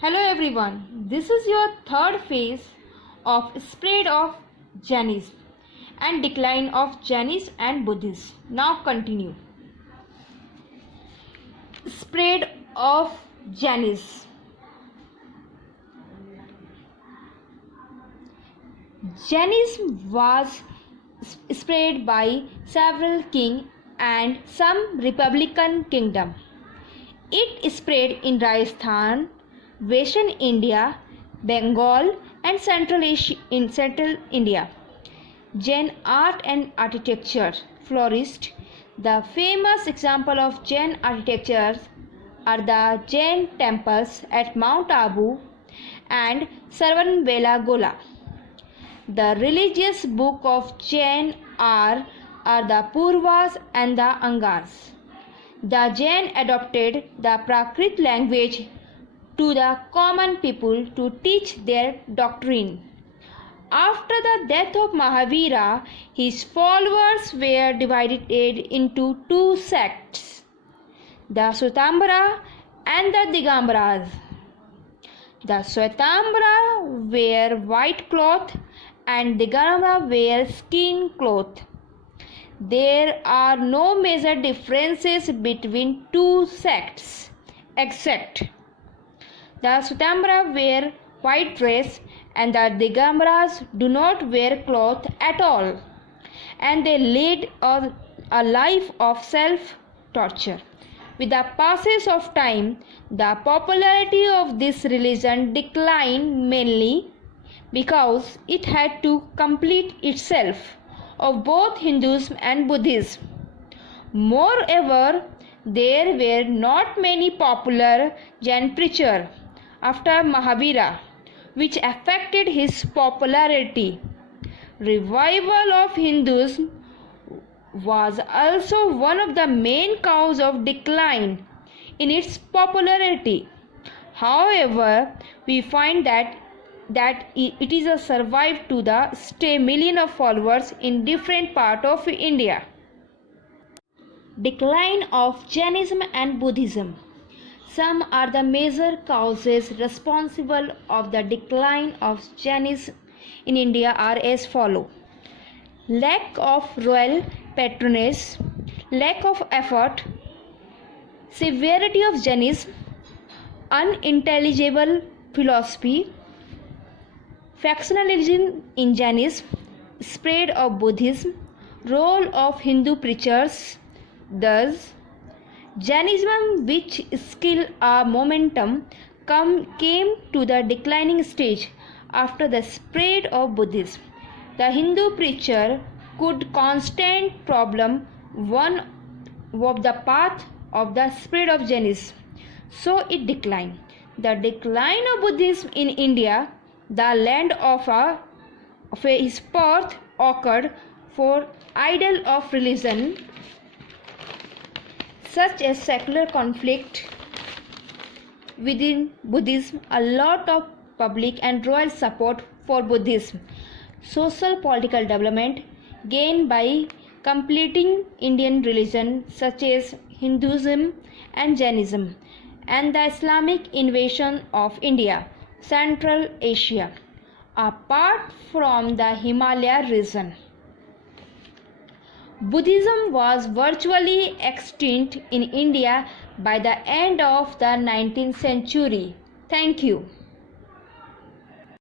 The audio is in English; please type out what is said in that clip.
Hello everyone, this is your third phase of spread of Jainism and decline of Jainism and Buddhism. Now continue. Spread of Jainism. Jainism was spread by several kings and some republican kingdom. It spread in Rajasthan, Western India, Bengal and Central India. Jain art and architecture flourished. The famous example of Jain architecture are the Jain temples at Mount Abu and Sarvanbela. The religious book of Jain are the Purvas and the Angas. The Jain adopted the Prakrit language to the common people to teach their doctrine. After the death of Mahavira, his followers were divided into two sects, the Swetambara and the Digambaras. The Swetambara wear white cloth and Digambara wear skin cloth. There are no major differences between two sects except the Swetambara wear white dress and the Digambaras do not wear cloth at all, and they lead a life of self-torture. With the passage of time, the popularity of this religion declined mainly because it had to complete itself of both Hinduism and Buddhism. Moreover, there were not many popular Jain preachers after Mahavira, which affected his popularity. Revival of Hinduism was also one of the main causes of decline in its popularity. However, we find that it is a survived to the stay million of followers in different parts of India. Decline of Jainism and Buddhism. Some are the major causes responsible of the decline of Jainism in India are as follow: lack of royal patronage, lack of effort, severity of Jainism, unintelligible philosophy, factionalism in Jainism, spread of Buddhism, role of Hindu preachers. Thus, Jainism, which skill a momentum, came to the declining stage after the spread of Buddhism. The Hindu preacher could constant problem one of the path of the spread of Jainism, so it declined. The decline of Buddhism in India, the land of his birth, occurred for idol of religion such as secular conflict within Buddhism, a lot of public and royal support for Buddhism, social political development gained by completing Indian religion such as Hinduism and Jainism, and the Islamic invasion of India, Central Asia, apart from the Himalaya region. Buddhism was virtually extinct in India by the end of the 19th century. Thank you.